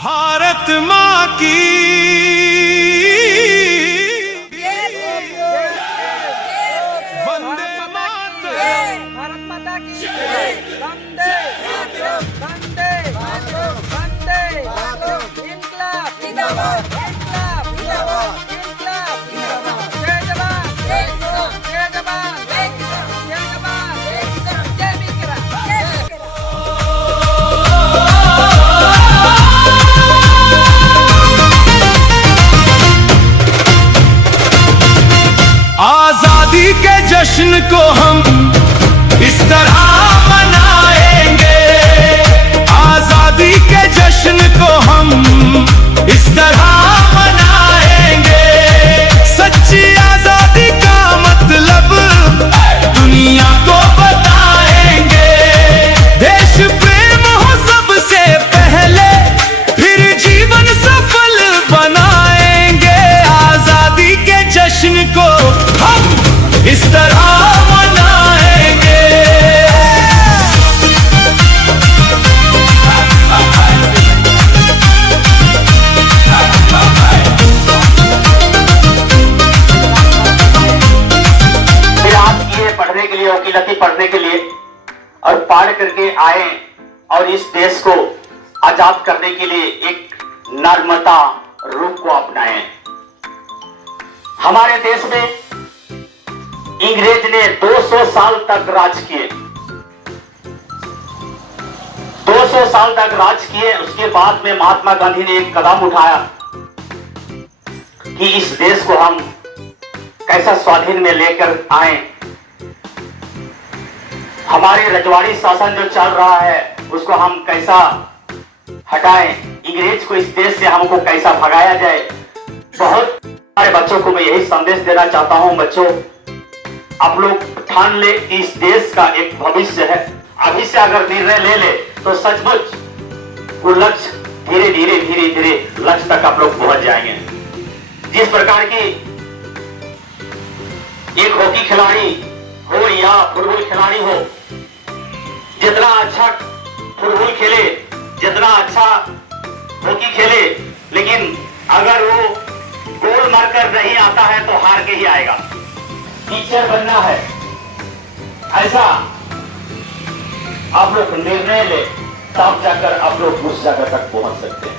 भारत माँ की वंदे मातरम। भारत माता की वंदे वंदे वंदे इनकलाब जिंदाबाद, इनकलाब जिंदाबाद, इनकलाब जिंदाबाद। जय जवान जय किसान, जय जवान जय किसान, जय जवान जय किसान, जय विक्रम जय विक्रम। आजादी के जश्न को हम इस तरह मनाएंगे, आजादी के जश्न को हम इस तरह मनाएंगे। सच्ची आजादी का मतलब दुनिया को बताएंगे। देश प्रेम हो सबसे पहले, फिर जीवन सफल बनाएंगे। आजादी के जश्न को हम इस तरह मनाएंगे। फिर आप ये पढ़ने के लिए, वकीलती पढ़ने के लिए और पढ़ करके आए और इस देश को आजाद करने के लिए एक नर्मता रूप को अपनाए। हमारे देश में इंग्रेज ने 200 साल तक राज किए, 200 साल तक राज किए। उसके बाद में महात्मा गांधी ने एक कदम उठाया कि इस देश को हम कैसा स्वाधीन में लेकर आए। हमारे रजवाड़ी शासन जो चल रहा है उसको हम कैसा हटाएं, इंग्रेज को इस देश से हमको कैसा भगाया जाए। बहुत सारे बच्चों को मैं यही संदेश देना चाहता हूं। बच्चों, आप लोग ठान ले कि इस देश का एक भविष्य है। अभी से अगर निर्णय ले ले तो सचमुच वो लक्ष्य धीरे धीरे लक्ष्य तक आप लोग पहुंच जाएंगे। जिस प्रकार की एक हॉकी खिलाड़ी हो या फुटबॉल खिलाड़ी हो, जितना अच्छा फुटबॉल खेले, जितना अच्छा हॉकी खेले, लेकिन अगर वो गोल मारकर नहीं आता है तो हार के ही आएगा। टीचर बनना है, ऐसा आप लोग निर्णय ले, तब जाकर आप लोग उस जगह तक पहुंच सकते हैं।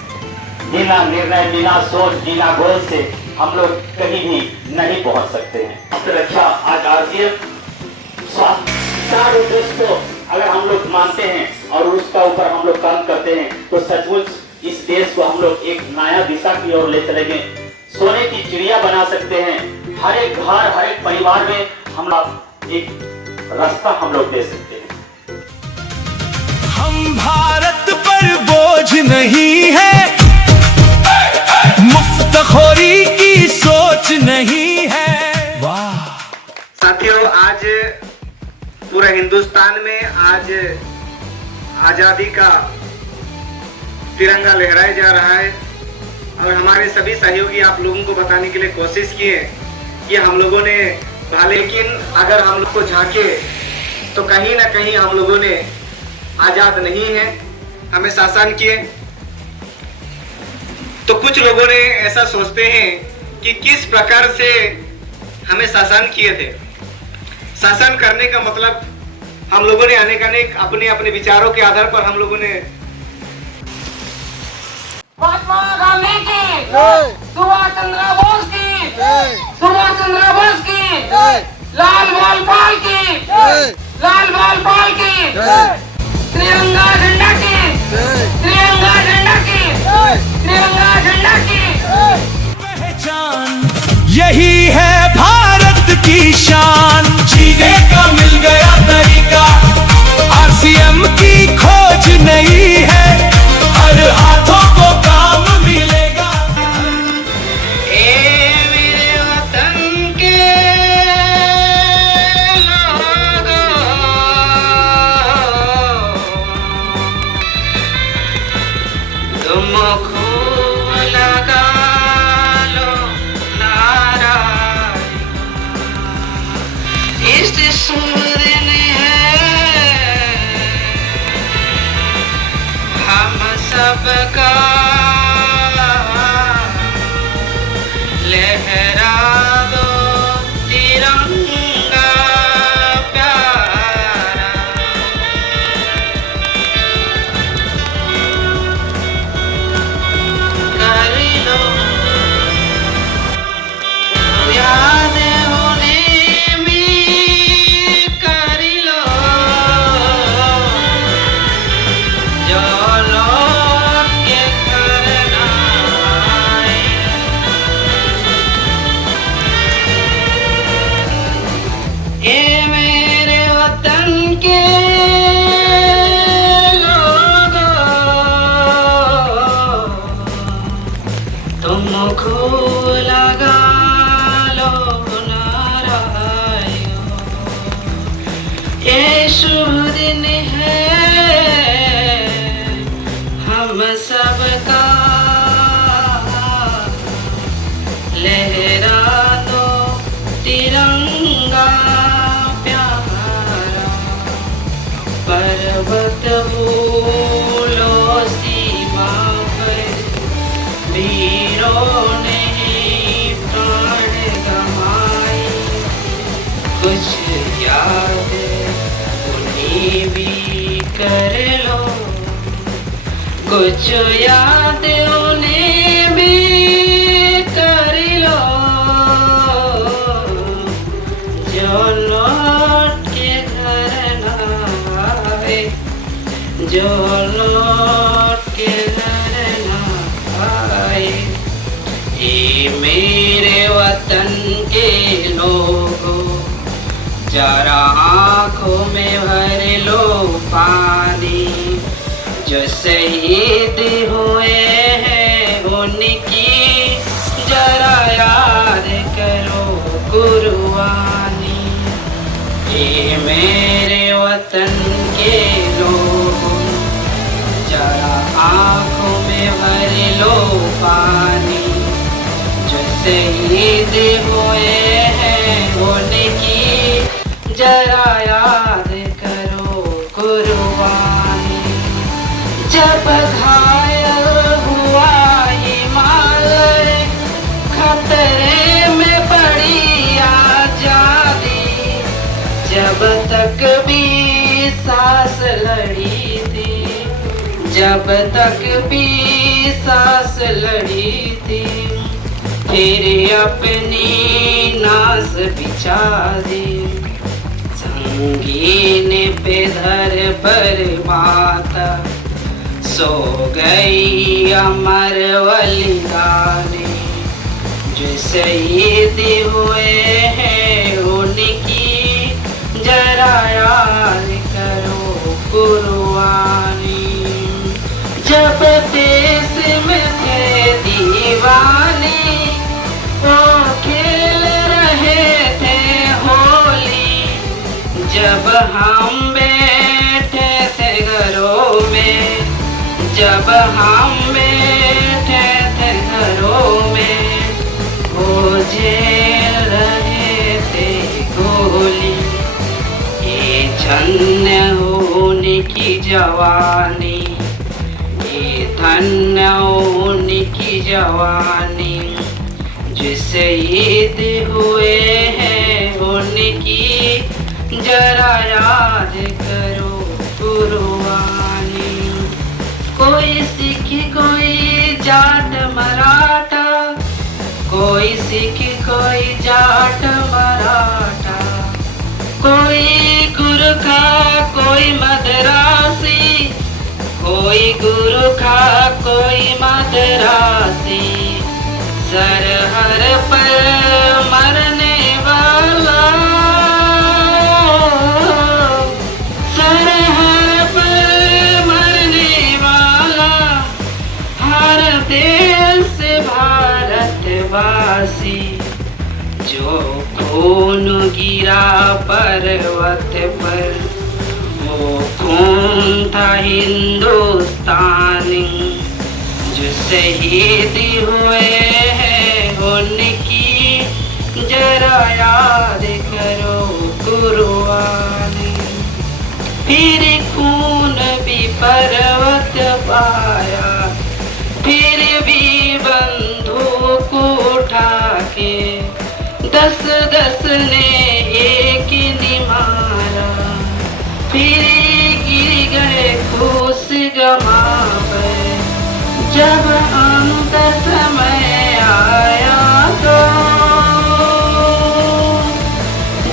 बिना निर्णय, बिना सोच, बिना गोल से हम लोग कहीं भी नहीं पहुंच सकते हैं। रक्षा आज आर्थिक स्वास्थ्य उद्देश्य को अगर हम लोग मानते हैं और उसका ऊपर हम लोग काम करते हैं तो सचमुच इस देश को हम लोग एक नया दिशा की ओर ले चलेंगे। सोने की चिड़िया बना सकते हैं। हर एक घर, हर एक परिवार में हम लोग एक रास्ता हम लोग दे सकते हैं। हम भारत पर बोझ नहीं है, मुफ्तखोरी की सोच नहीं है। वाह साथियों, आज पूरे हिंदुस्तान में आज आजादी का तिरंगा लहराया जा रहा है और हमारे सभी सहयोगी आप लोगों को बताने के लिए कोशिश किए कि हम लोगों ने लेकिन अगर हम लोग को झांके तो कहीं ना कहीं हम लोगों ने आजाद नहीं है, हमें शासन किए। तो कुछ लोगों ने ऐसा सोचते हैं कि किस प्रकार से हमें शासन किए थे। शासन करने का मतलब हम लोगों ने अनेक अपने अपने विचारों के आधार पर हम लोगों ने महात्मा गांधी की, सुभाष चंद्र बोस की, सुभाष चंद्र बोस की, लाल बाल पाल की, लाल बाल पाल की, तिरंगा झंडा की, तिरंगा झंडा की, तिरंगा झंडा की पहचान। यही है भारत की शान। जीने का मिल गया तरीका, आरसीएम की खोज नहीं है, हर हाथों को काम मिलेगा। ए मेरे वतन के लोगों, तुम खूब लगा लो नारा, इस सूर्य ने है हम सबका आँखों लगा लो नारायण, ये शुभ दिन है हम सबका, लहरा दो तिरंगा प्यारा, पर्वत भूलो सीमा पर वीरों ने प्राण गंवाए, कुछ याद उन्हें भी कर लो, कुछ याद उन्हें भी कर लो, जो लौट के घर न आए, जो लौट के घर न आए। ये मेरे वतन के लोगों, जरा आँखों में भर लो पानी, जो शहीद हुए हैं उनकी जरा याद करो कुर्बानी। ये मेरे वतन के लोगों, जरा आँखों में भर लो पानी, जो शहीद हुए हैं उनकी जरा याद करो कुर्बानी। जब घायल हुआ हिमालय, खतरे में पड़ी आजादी, जब तक भी सांस लड़ी थी, जब तक भी सांस लड़ी थी, फिर अपनी नास बिछा दी, संगीन पे धर पर माता, सो गई अमर बलिदानी, जो शहीद हुए हैं उनकी जरा याद करो कुर्बानी। जब देश में थे दीवाने, वो खेल रहे थे होली, जब हम बैठे थे घरों में, जब हम बैठे थे घरों में, वो झेल रहे थे गोली। ये धन्य उनकी जवानी, ये धन्य उनकी जवानी, जो शहीद हुए हैं उनकी जरा याद करो कुर्बानी। कोई सिख कोई जाट मराठा, कोई सिख कोई जाट मराठा, कोई गुरखा कोई मद्रासी, कोई गुरखा कोई मद्रासी, सरहद पर मरने वाला, सरहद पर मरने वाला, हर देश भारतवासी, जो खून गिरा पर्वत पर, वो खून था हिंदुस्तानी, जो शहीद हुए हैं उनकी जरा याद करो कुर्बानी। फिर खून भी पर्वत पाया, फिर भी बंदूक उठा के, 10-10 ने एक ने मारा, फिर गिर गए खुश गमा पर। जब अंत समय आया तो,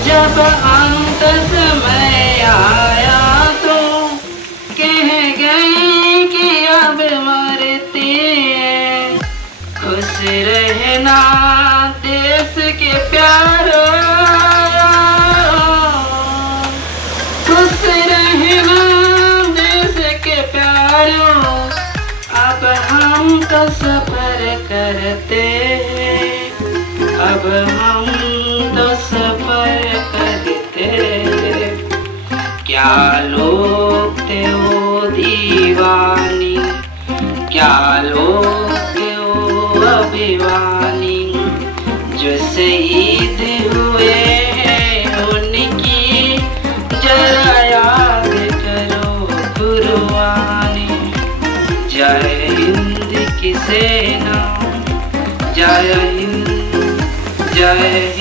जब अंत समय आया तो, कह गए कि अब मरते हैं, खुश रहना देश के प्यारो, खुश रहना देश के प्यारो, अब हम तो सफर करते हैं, अब हम तो सफर करते हैं। क्या लोग थे वो दीवानी, क्या लोग थे वो अभिमानी, जो शहीद हुए उनकी जरा याद करो कुर्बानी। जय हिंद की सेना, जय हिंद, जय